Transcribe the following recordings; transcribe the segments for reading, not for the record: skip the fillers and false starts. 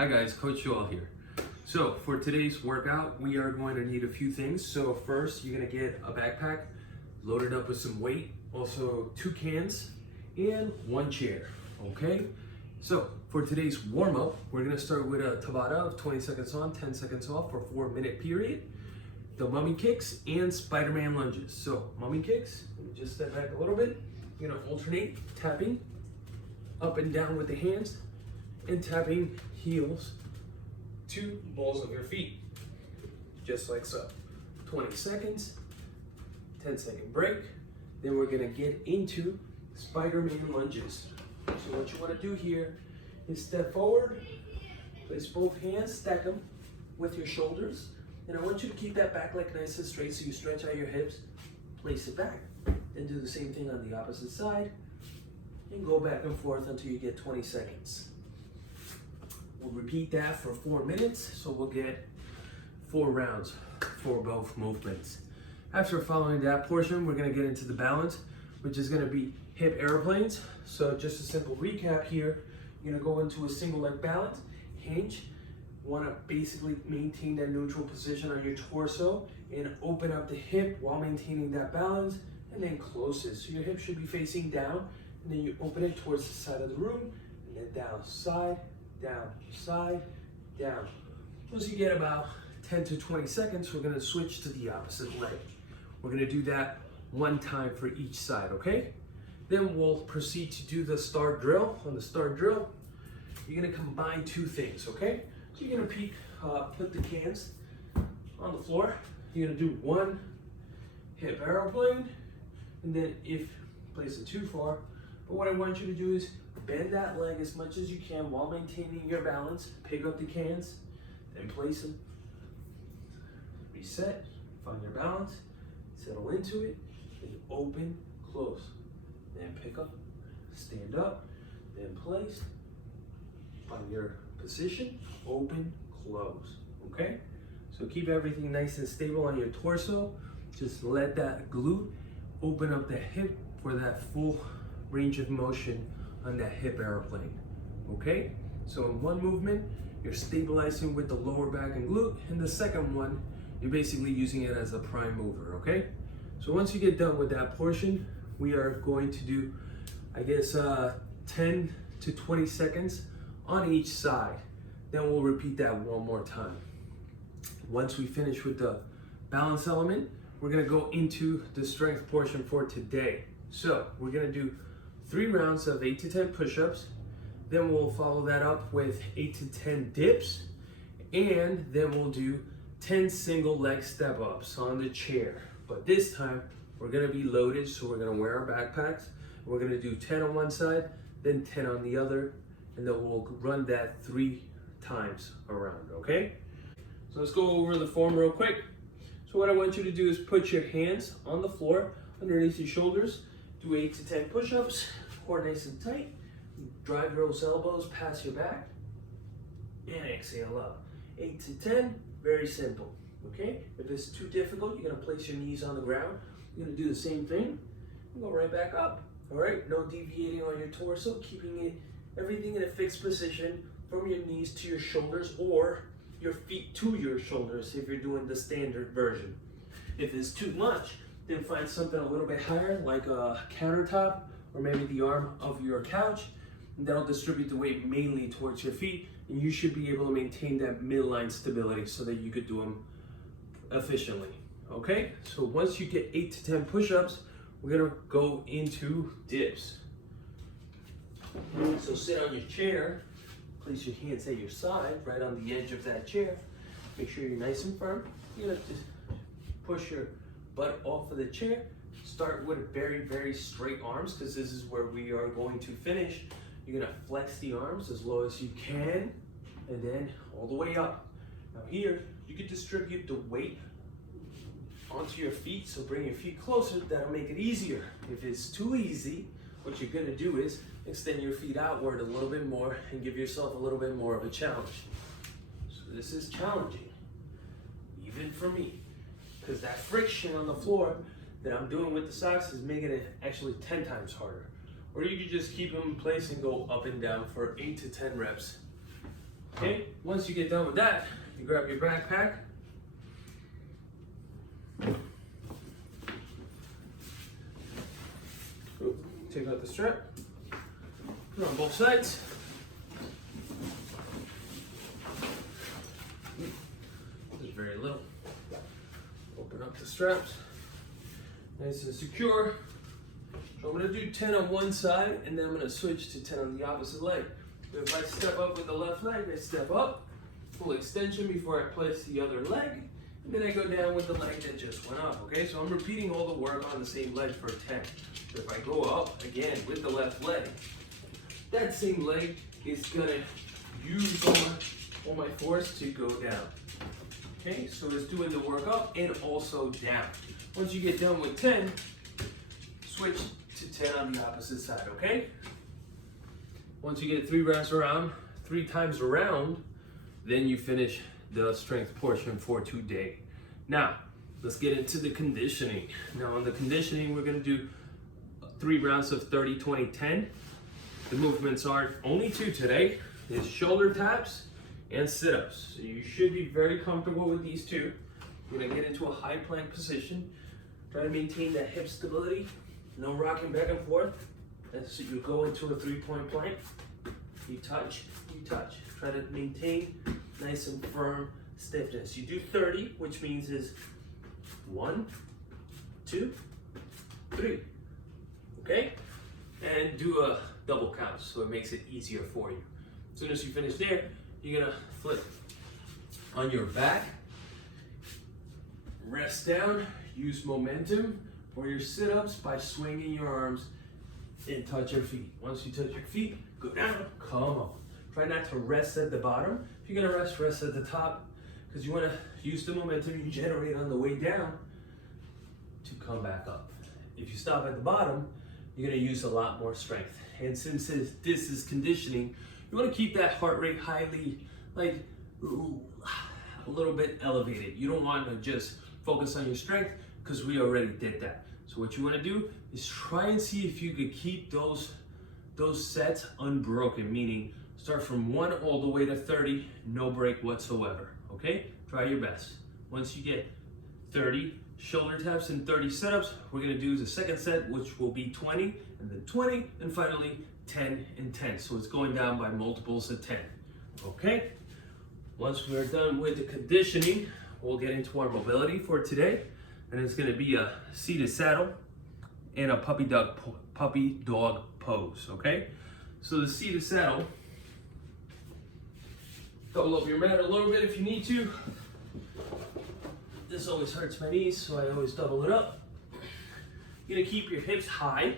Hi guys, Coach Joel here. So for today's workout, we are going to need a few things. So first, you're gonna get a backpack loaded up with some weight, also 2 cans and 1 chair, okay? So for today's warm up, we're gonna start with a Tabata of 20 seconds on, 10 seconds off for a 4-minute period. The mummy kicks and Spider-Man lunges. So mummy kicks, let me just step back a little bit. You're gonna alternate tapping up and down with the hands and tapping heels to balls of your feet, just like so. 20 seconds, 10-second break. Then we're gonna get into Spider-Man lunges. So what you wanna do here is step forward, place both hands, stack them with your shoulders. And I want you to keep that back leg nice and straight so you stretch out your hips, place it back. Then do the same thing on the opposite side and go back and forth until you get 20 seconds. We'll repeat that for 4 minutes, so we'll get 4 rounds for both movements. After following that portion, we're gonna get into the balance, which is gonna be hip airplanes. So just a simple recap here, you're gonna go into a single leg balance, hinge, wanna basically maintain that neutral position on your torso and open up the hip while maintaining that balance, and then close it. So your hip should be facing down, and then you open it towards the side of the room, and then down, side, down, side, down. Once you get about 10 to 20 seconds, we're gonna switch to the opposite leg. We're gonna do that 1 time for each side, okay? Then we'll proceed to do the start drill. On the start drill, you're gonna combine 2 things, okay? So you're gonna put the cans on the floor. You're gonna do 1 hip aeroplane, and then if place it too far, but what I want you to do is bend that leg as much as you can while maintaining your balance. Pick up the cans, then place them. Reset, find your balance, settle into it, then open, close. Then pick up, stand up, then place. Find your position, open, close, okay? So keep everything nice and stable on your torso. Just let that glute open up the hip for that full range of motion on that hip airplane, okay? So in one movement, you're stabilizing with the lower back and glute. In the second one, you're basically using it as a prime mover, okay? So once you get done with that portion, we are going to do, 10 to 20 seconds on each side. Then we'll repeat that 1 more time. Once we finish with the balance element, we're gonna go into the strength portion for today. So we're gonna do 3 rounds of 8 to 10 push-ups. Then we'll follow that up with 8 to 10 dips. And then we'll do 10 single leg step-ups on the chair. But this time, we're gonna be loaded, so we're gonna wear our backpacks. We're gonna do 10 on one side, then 10 on the other, and then we'll run that 3 times around, okay? So let's go over the form real quick. So what I want you to do is put your hands on the floor underneath your shoulders. Do 8 to 10 push-ups, core nice and tight. Drive those elbows past your back, and exhale up. 8 to 10, very simple, okay? If it's too difficult, you're gonna place your knees on the ground. You're gonna do the same thing, and go right back up, all right? No deviating on your torso, keeping everything in a fixed position from your knees to your shoulders, or your feet to your shoulders if you're doing the standard version. If it's too much, then find something a little bit higher, like a countertop, or maybe the arm of your couch, and that'll distribute the weight mainly towards your feet, and you should be able to maintain that midline stability so that you could do them efficiently, okay? So once you get 8 to 10 push-ups, we're gonna go into dips. So sit on your chair, place your hands at your side, right on the edge of that chair. Make sure you're nice and firm. You're gonna just push your butt off of the chair. Start with very, very straight arms, because this is where we are going to finish. You're gonna flex the arms as low as you can, and then all the way up. Now here, you can distribute the weight onto your feet, so bring your feet closer. That'll make it easier. If it's too easy, what you're gonna do is extend your feet outward a little bit more and give yourself a little bit more of a challenge. So this is challenging, even for me, because that friction on the floor that I'm doing with the socks is making it actually 10 times harder. Or you could just keep them in place and go up and down for 8 to 10 reps. Okay, once you get done with that, you grab your backpack. Take out the strap. Put it on both sides. There's very little. Open up the straps. Nice and secure. So I'm gonna do 10 on one side, and then I'm gonna switch to 10 on the opposite leg. If I step up with the left leg, I step up, full extension before I place the other leg, and then I go down with the leg that just went up, okay? So I'm repeating all the work on the same leg for 10. So if I go up, again, with the left leg, that same leg is gonna use all my force to go down. Okay, so it's doing the work up and also down. Once you get done with 10, switch to 10 on the opposite side, okay? Once you get 3 rounds around, 3 times around, then you finish the strength portion for today. Now, let's get into the conditioning. Now on the conditioning, we're gonna do 3 rounds of 30, 20, 10. The movements are only 2 today. Is shoulder taps and sit-ups. So you should be very comfortable with these 2. You're gonna get into a high plank position. Try to maintain that hip stability. No rocking back and forth. So you go into a 3-point plank. You touch, you touch. Try to maintain nice and firm stiffness. You do 30, which means is 1, 2, 3. Okay? And do a double count so it makes it easier for you. As soon as you finish there, you're gonna flip on your back, rest down, use momentum for your sit-ups by swinging your arms and touch your feet. Once you touch your feet, go down, come on. Try not to rest at the bottom. If you're gonna rest at the top, because you wanna use the momentum you generate on the way down to come back up. If you stop at the bottom, you're gonna use a lot more strength. And since this is conditioning, you wanna keep that heart rate highly, like a little bit elevated. You don't want to just focus on your strength because we already did that. So what you wanna do is try and see if you could keep those sets unbroken, meaning start from 1 all the way to 30, no break whatsoever, okay? Try your best. Once you get 30 shoulder taps and 30 sit-ups, we're gonna do the second set, which will be 20, and then 20, and finally 10 and 10. So it's going down by multiples of 10, okay? Once we're done with the conditioning, we'll get into our mobility for today, and it's gonna be a seated saddle and a puppy dog pose, okay? So the seated saddle, double up your mat a little bit if you need to. This always hurts my knees, so I always double it up. You're gonna keep your hips high,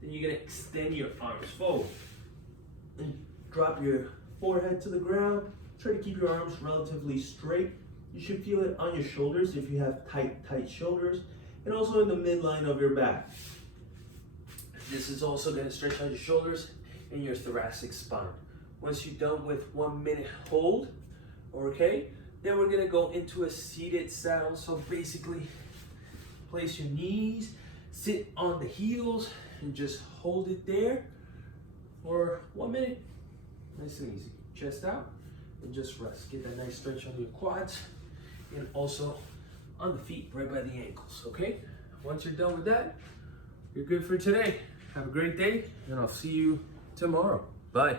then you're gonna extend your arms forward. And drop your forehead to the ground. Try to keep your arms relatively straight. You should feel it on your shoulders if you have tight shoulders, and also in the midline of your back. This is also gonna stretch out your shoulders and your thoracic spine. Once you're done with 1 minute hold, okay, then we're gonna go into a seated saddle. So basically, place your knees, sit on the heels, and just hold it there for 1 minute. Nice and easy. Chest out, and just rest. Get that nice stretch on your quads, and also on the feet, right by the ankles, okay? Once you're done with that, you're good for today. Have a great day, and I'll see you tomorrow. Bye.